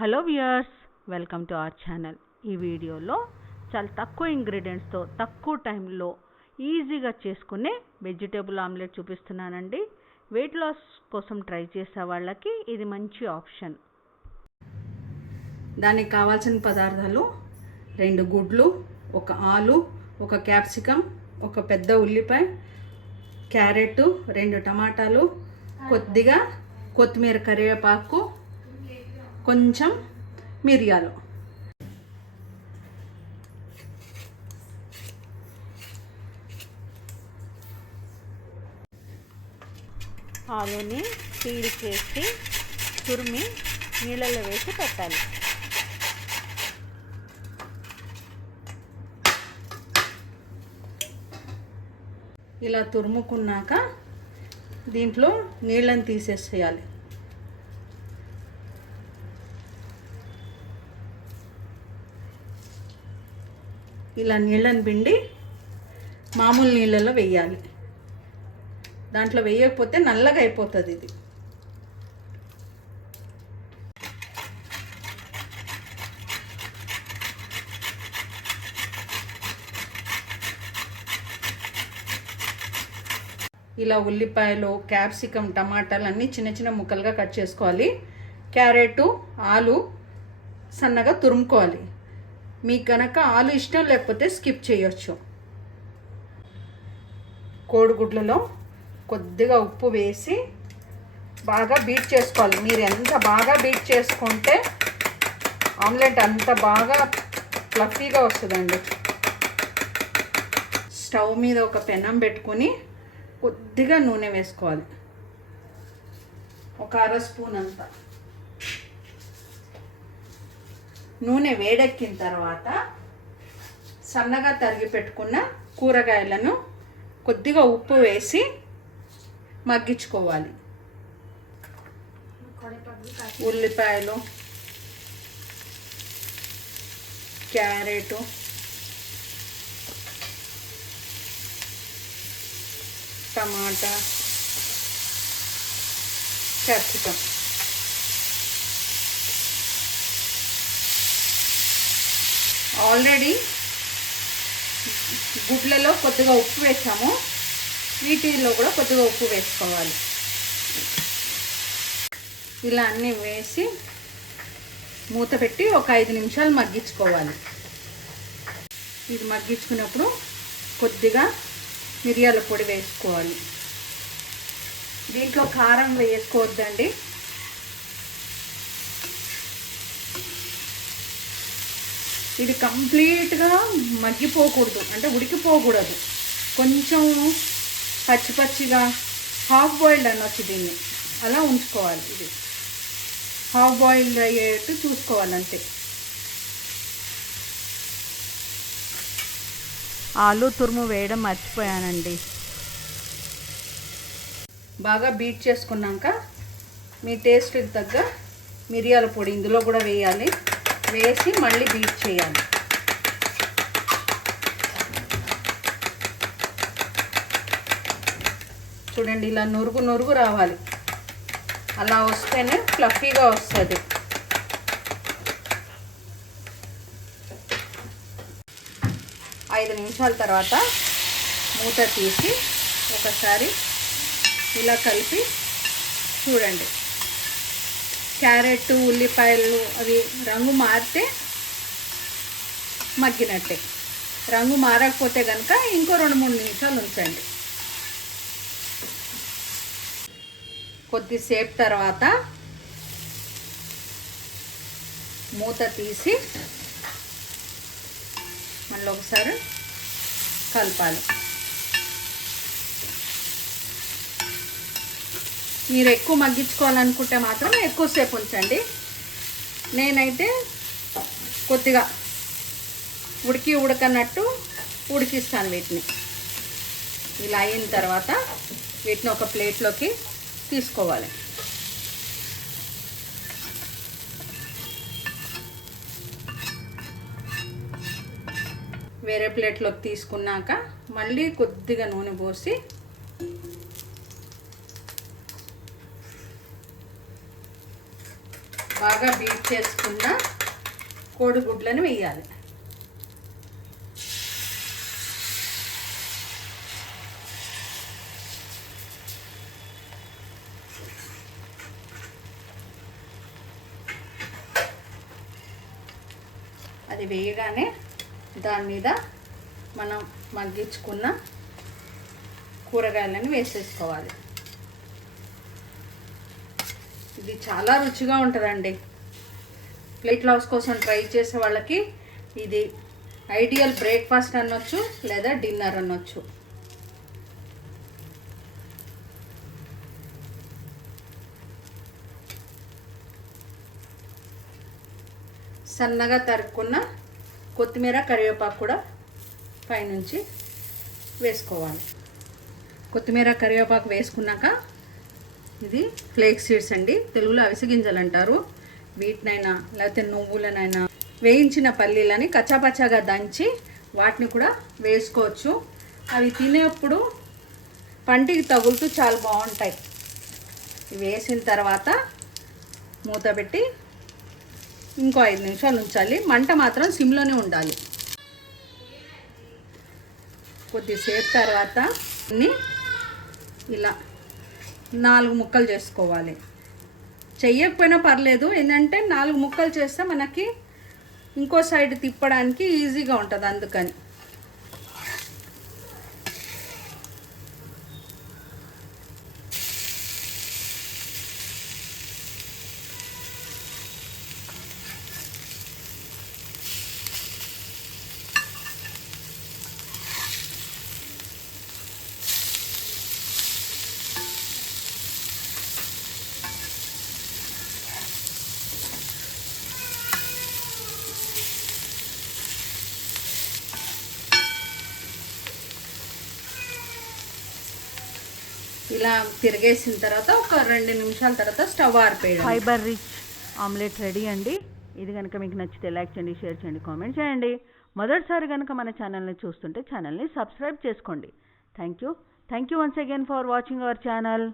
Hello viewers, welcome to our channel. ఈ వీడియోలో చాలా తక్కువ ఇంగ్రీడియంట్స్తో తక్కువ టైంలో ఈజీగా చేసుకునే వెజిటేబుల్ ఆమ్లెట్ చూపిస్తున్నానండి. వెయిట్ లాస్ కోసం ట్రై చేసే వాళ్ళకి ఇది మంచి ఆప్షన్. దానికి కావాల్సిన పదార్థాలు 2 గుడ్లు, 1 ఆలు, 1 క్యాప్సికమ్, 1 పెద్ద ఉల్లిపాయ, క్యారెట్, 2 టమాటాలు, కొద్దిగా కొత్తిమీర, కరివేపాకు, కొంచెం మిరియాలు. ఆలుని పీల్ చేసి తురిమి నీళ్ళలో వేసి పెట్టాలి. ఇలా తురుముకున్నాక దీంట్లో నీళ్ళని తీసేసేయాలి. ఇలా నీళ్ళని పిండి మామూలు నీళ్ళలో వేయాలి. దాంట్లో వేయకపోతే నల్లగా అయిపోతుంది ఇది. ఇలా ఉల్లిపాయలు, క్యాప్సికమ్, టమాటాలు అన్నీ చిన్న చిన్న ముక్కలుగా కట్ చేసుకోవాలి. క్యారెట్, ఆలు సన్నగా తురుముకోవాలి. మీకు కనుక ఆలు ఇష్టం లేకపోతే స్కిప్ చేయొచ్చు. కోడిగుడ్లలో కొద్దిగా ఉప్పు వేసి బాగా బీట్ చేసుకోవాలి. మీరు ఎంత బాగా బీట్ చేసుకుంటే ఆమ్లెట్ అంత బాగా ఫ్లఫీగా వస్తుందండి. స్టవ్ మీద ఒక పెనం పెట్టుకొని కొద్దిగా నూనె వేసుకోవాలి. 1 అర స్పూన్ అంతా. నూనె వేడెక్కిన తర్వాత సన్నగా తరిగి పెట్టుకున్న కూరగాయలను కొద్దిగా ఉప్పు వేసి మగ్గించుకోవాలి. ఉల్లిపాయలు, క్యారెట్, టమాటా, క్యాప్సికమ్. ఆల్రెడీ గుడ్లలో కొద్దిగా ఉప్పు వేసాము, వీటిలో కూడా కొద్దిగా ఉప్పు వేసుకోవాలి. ఇలా అన్నీ వేసి మూత పెట్టి ఒక 5 నిమిషాలు మగ్గించుకోవాలి. ఇది మగ్గించుకున్నప్పుడు కొద్దిగా మిరియాల పొడి వేసుకోవాలి. దీంట్లో కారం వేసుకోవద్దండి. ఇది కంప్లీట్గా మగ్గిపోకూడదు, అంటే ఉడికిపోకూడదు. కొంచెం పచ్చి పచ్చిగా హాఫ్ బాయిల్డ్ అనొచ్చు దీన్ని. అలా ఉంచుకోవాలి. ఇది హాఫ్ బాయిల్డ్ అయ్యేట్టు చూసుకోవాలి అంతే. ఆలు తురుము వేయడం మర్చిపోయానండి. బాగా బీట్ చేసుకున్నాక మీ టేస్ట్కి తగ్గ మిరియాల పొడి ఇందులో కూడా వేయాలి. వేసి మళ్ళీ బీట్ చేయాలి. చూడండి, ఇలా నురుగు నురుగు రావాలి. అలా వస్తేనే ఫ్లఫీగా వస్తుంది. ఐదు నిమిషాల తర్వాత మూత తీసి ఒకసారి ఇలా కలిపి చూడండి. క్యారెట్, ఉల్లిపాయలు అవి రంగు మారితే మగ్గినట్టే. రంగు మారకపోతే కనుక ఇంకో 2-3 నిమిషాలు ఉంచండి. కొద్దిసేపు తర్వాత మూత తీసి మళ్ళీ ఒకసారి కలపాలి. మీరు ఎక్కువ మగ్గించుకోవాలనుకుంటే మాత్రం ఎక్కువసేపు ఉంచండి. నేనైతే కొద్దిగా ఉడకనట్టు ఉడికిస్తాను వీటిని. ఇలా అయిన తర్వాత వీటిని ఒక ప్లేట్లోకి తీసుకోవాలి. వేరే ప్లేట్లోకి తీసుకున్నాక మళ్ళీ కొద్దిగా నూనె పోసి బాగా బీట్ చేసుకున్న కోడిగుడ్లను వేయాలి. అది వేయగానే దాని మీద మనం మగ్గించుకున్న కూరగాయలను వేసేసుకోవాలి. ఇది చాలా రుచిగా ఉంటుందండి. వెయిట్ లాస్ కోసం ట్రై చేసే వాళ్ళకి ఇది ఐడియల్ బ్రేక్ఫాస్ట్ అనొచ్చు, లేదా డిన్నర్ అనొచ్చు. సన్నగా తరుక్కున్న కొత్తిమీర, కరివేపాకు కూడా పైనుంచి వేసుకోవాలి. కొత్తిమీర, కరివేపాకు వేసుకున్నాక ఇది ఫ్లేక్స్ సీడ్స్ అండి, తెలుగులో అవిసె గింజలు అంటారు. వీటినైనా లేకపోతే నువ్వులనైనా వేయించిన పల్లీలని కచ్చాపచ్చాగా దంచి వాటిని కూడా వేసుకోవచ్చు. అవి తినేప్పుడు పంటికి తగులుతూ చాలా బాగుంటాయి. వేసిన తర్వాత మూత పెట్టి ఇంకో 5 నిమిషాలు ఉంచాలి. మంట మాత్రం సిమ్లోనే ఉండాలి. కొద్దిసేపు తర్వాత ఇలా 4 ముక్కలు చేసుకోవాలి. చెయ్యకపోయినా పర్లేదు, ఏంటంటే 4 ముక్కలు చేస్తే మనకి ఇంకో సైడ్ తిప్పడానికి ఈజీగా ఉంటుంది. అందుకని ఇలా తిరిగేసిన తర్వాత ఒక 2 నిమిషాల తర్వాత స్టవ్ ఆర్పేయడం. ఫైబర్ రిచ్ ఆమ్లెట్ రెడీ అండి. ఇది కనుక మీకు నచ్చితే లైక్ చేయండి, షేర్ చేయండి, కామెంట్ చేయండి. మొదటిసారి కనుక మన ఛానల్ని చూస్తుంటే ఛానల్ని సబ్స్క్రైబ్ చేసుకోండి. Thank you once again for watching our channel.